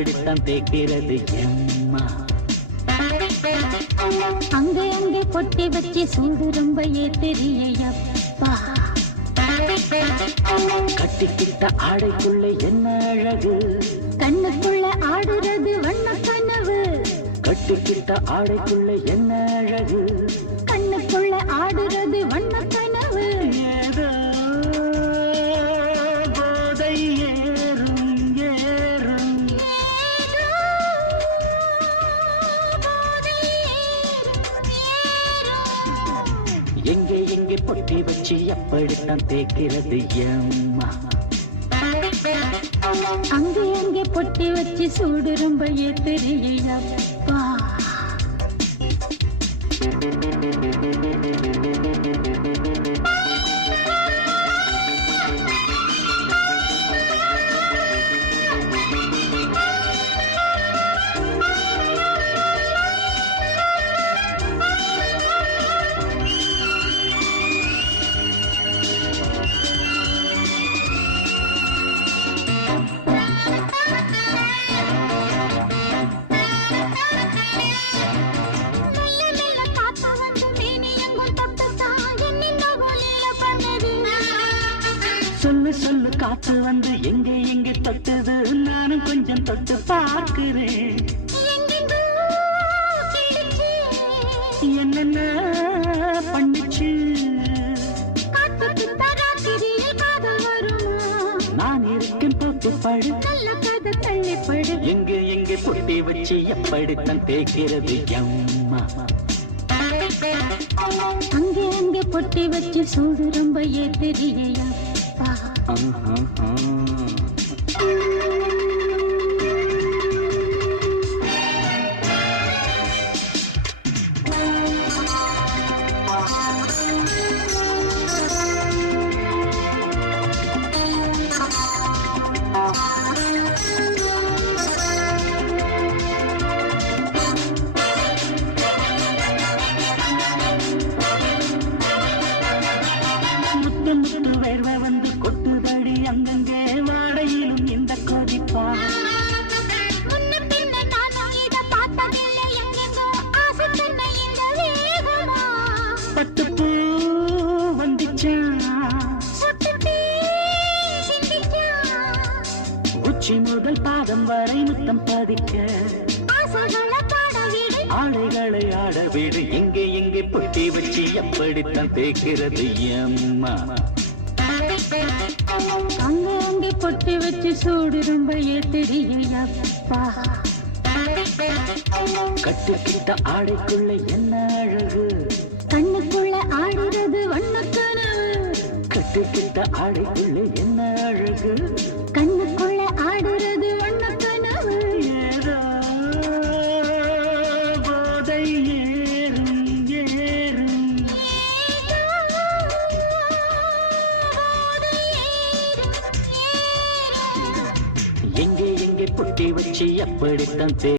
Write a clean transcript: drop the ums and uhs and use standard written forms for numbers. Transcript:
அப்படித்தான் தேக்கிறது எம்மா. அங்கே அங்கே பொட்டி வச்சு சூடு ரொம்ப ஏத்தெரியப்பா. கட்டிக்கிட்ட ஆடைக்குள்ள என்ன அழகு, கண்ணுக்குள்ள ஆடுறது வண்ண கனவு. கட்டிக்கிட்ட ஆடைக்குள்ள என்ன அழகு, கண்ணுக்குள்ள ஆடுறது வண்ண கனவு. ஏதோ போதை ஏறும் ஏறும். எங்கே எங்கே பொட்டி வச்சு அப்படித்தான் தேக்கிறது எம்மா. அங்கே அங்கே பொட்டி வச்சு சூடு ரொம்ப ஏத்தெரியப்பா. சொல்லு சொல்லு காத்து வந்து எங்கே எங்கே தொட்டது, நானும் கொஞ்சம் தொட்டு பார்க்கிறேன். என்னென்ன பண்ணுச்சு, நான் இருக்கேன் போட்டு படு. எங்கே எங்கே பொட்டி வச்சு எப்படித்தான் தேக்கிறது எம்மா. அங்கே அங்கே பொட்டி வச்சு சூடு ரொம்ப ஏத்தெரியப்பா. முத்து முத்து வேர்வை வந்து கொட்டுதடி அங்கங்கே, வாடையிலும் இந்த கொதிப்பா. பட்டுப்பூ வந்துச்சா, உச்சி முதல் பாதம் வரை முத்தம் பதிக்க, ஆடைகளை ஆட வீடு. எங்கே எங்கே பொட்டி வச்சு எப்படித்தான் தேக்கிறது எம்மா. அங்கே அங்கே பொட்டி வச்சு சூடு ரொம்ப ஏத்தெரியப்பா. கட்டிக்கிட்ட ஆடைக்குள்ள என்ன அழகு, கண்ணுக்குள்ள ஆடுறது வண்ண கனவு. கட்டிக்கிட்ட ஆடைக்குள்ள என்ன அழகு, கண்ணுக்குள்ள ஆடுறது வண்ண கனவு. ஏதோ போதை ஏறும் ஏறும். எங்கே எங்கே பொட்டி வச்சு எப்படித்தான்